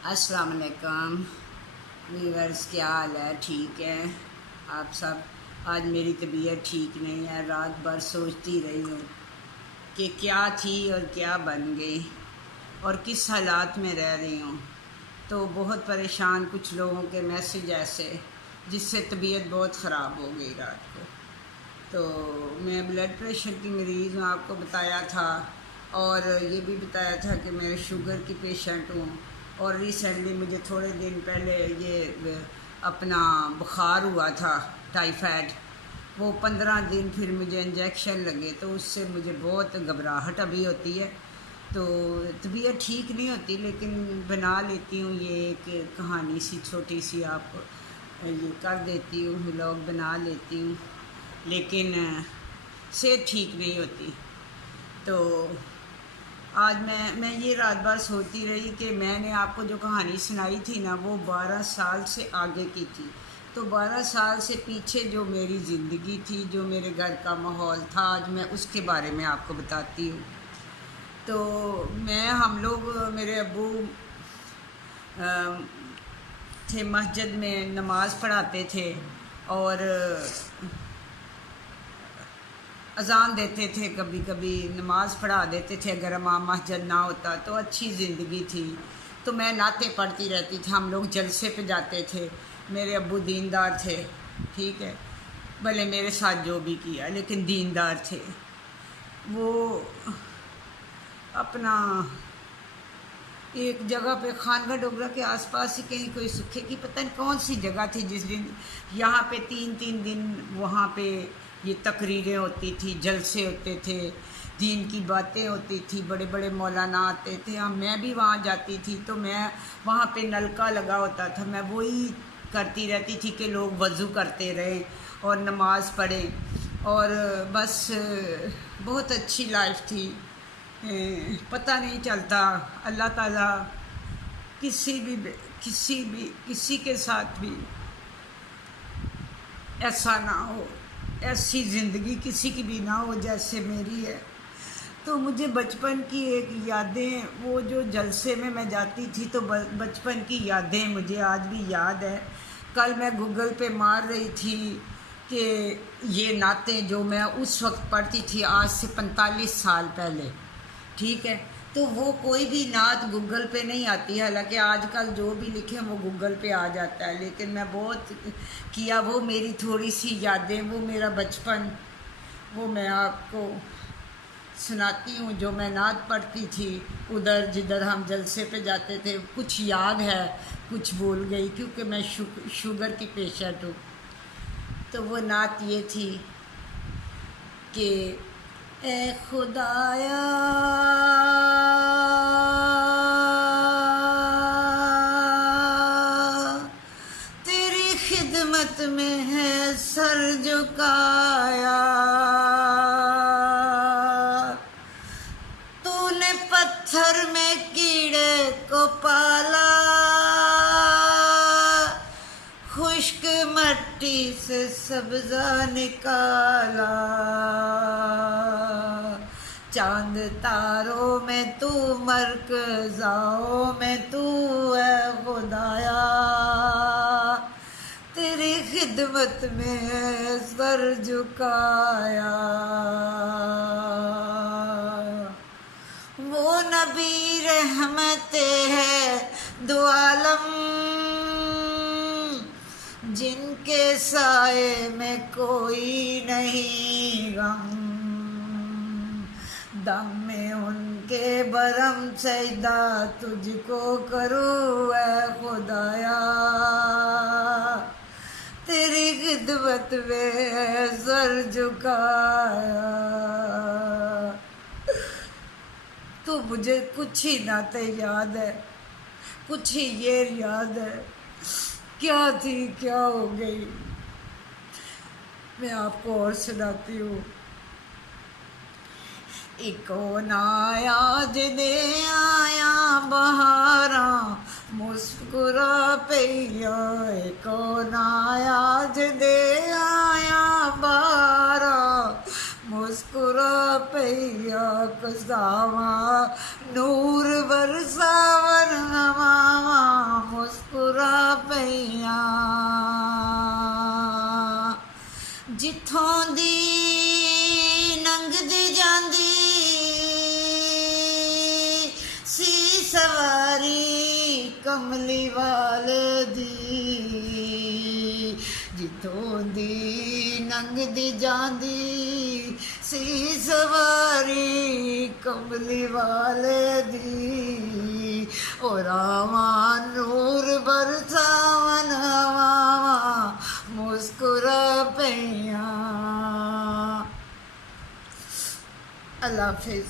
अस्सलाम वालेकुम व्यूअर्स, क्या हाल है? ठीक है आप सब? आज मेरी तबीयत ठीक नहीं है। रात भर सोचती रही हूँ कि क्या थी और क्या बन गई और किस हालात में रह रही हूँ। तो बहुत परेशान, कुछ लोगों के मैसेज ऐसे जिससे तबीयत बहुत ख़राब हो गई रात को। तो मैं ब्लड प्रेशर की मरीज़ हूँ, आपको बताया था, और ये भी बताया था कि मैं शुगर की पेशेंट हूँ। और रिसेंटली मुझे थोड़े दिन पहले ये अपना बुखार हुआ था, टाइफाइड। वो 15 दिन फिर मुझे इंजेक्शन लगे, तो उससे मुझे बहुत घबराहट अभी होती है। तो तबीयत ठीक नहीं होती, लेकिन बना लेती हूँ ये एक कहानी सी छोटी सी, आप ये कर देती हूँ, व्लॉग बना लेती हूँ, लेकिन सेहत ठीक नहीं होती। तो आज मैं ये रात भर सोचती रही कि मैंने आपको जो कहानी सुनाई थी ना, वो 12 साल से आगे की थी। तो 12 साल से पीछे जो मेरी ज़िंदगी थी, जो मेरे घर का माहौल था, आज मैं उसके बारे में आपको बताती हूँ। तो हम लोग, मेरे अब्बू थे, मस्जिद में नमाज़ पढ़ाते थे और अज़ान देते थे, कभी कभी नमाज़ पढ़ा देते थे अगर इमाम मस्जिद ना होता। तो अच्छी ज़िंदगी थी। तो मैं नाते पढ़ती रहती थी, हम लोग जलसे पे जाते थे। मेरे अब्बू दीनदार थे, ठीक है, भले मेरे साथ जो भी किया, लेकिन दीनदार थे। वो अपना एक जगह पे खानका डोगरा के आसपास ही कहीं कोई सुखे की, पता नहीं कौन सी जगह थी, जिस दिन यहाँ पे 3-3 दिन वहाँ पे ये तकरीरें होती थी, जलसे होते थे, दीन की बातें होती थी, बड़े बड़े मौलाना आते थे। हम मैं भी वहाँ जाती थी, तो मैं वहाँ पे नलका लगा होता था, मैं वही करती रहती थी कि लोग वज़ू करते रहें और नमाज़ पढ़ें। और बस बहुत अच्छी लाइफ थी। पता नहीं चलता, अल्लाह ताला किसी के साथ भी ऐसा ना हो, ऐसी ज़िंदगी किसी की भी ना हो जैसे मेरी है। तो मुझे बचपन की एक यादें, वो जो जलसे में मैं जाती थी, तो बचपन की यादें मुझे आज भी याद है। कल मैं गूगल पे मार रही थी कि ये नातें जो मैं उस वक्त पढ़ती थी, आज से 45 साल पहले, ठीक है, तो वो कोई भी नात गूगल पे नहीं आती। हालांकि आजकल जो भी लिखे वो गूगल पे आ जाता है, लेकिन मैं बहुत किया, वो मेरी थोड़ी सी यादें, वो मेरा बचपन, वो मैं आपको सुनाती हूँ। जो मैं नात पढ़ती थी उधर, जिधर हम जलसे पे जाते थे, कुछ याद है, कुछ भूल गई, क्योंकि मैं शुगर की पेशेंट हूँ। तो वो नात ये थी कि ए खुदाया तेरी खिदमत में है सर झुकाया, तूने पत्थर में कीड़े को पाला, खुश्क मट्टी से सब्जा निकाला, चांद तारों में तू, मरकज़ाओं में तू है खुदाया, तेरी खिदमत में सर झुकाया। वो नबी रहमते है दो आलम, जिनके साए में कोई नहीं गम, दम में उनके बरम सजदा तुझको करूँ ऐ खुदाया, तेरी खिदमत में सर झुकाया। तो मुझे कुछ ही नाते याद है, कुछ ही ये याद है, क्या थी क्या हो गई। मैं आपको और सुनाती हूँ। इको नायाज दे आया बहारा, मुस्कुरा पैया, इको नायाज दे आया बहारा, मुस्कुरा पैया, कसावा नूर बरसावन हमावा, ਕਮਲੀ ਵਾਲੇ ਦੀ, ਜਿੱਥੋਂ ਦੀ ਲੰਘਦੀ ਜਾਂਦੀ ਸੀ ਸਵਾਰੀ ਕਮਲੀ ਵਾਲੇ ਦੀ। ਉਹ ਰਾਵਾਂ ਨੂਰ ਬਰਸਾਵਨ ਵਾਵਾਂ ਮੁਸਕਰਾ ਪਈਆਂ। ਅੱਲਾ ਹਾਫਿਜ਼।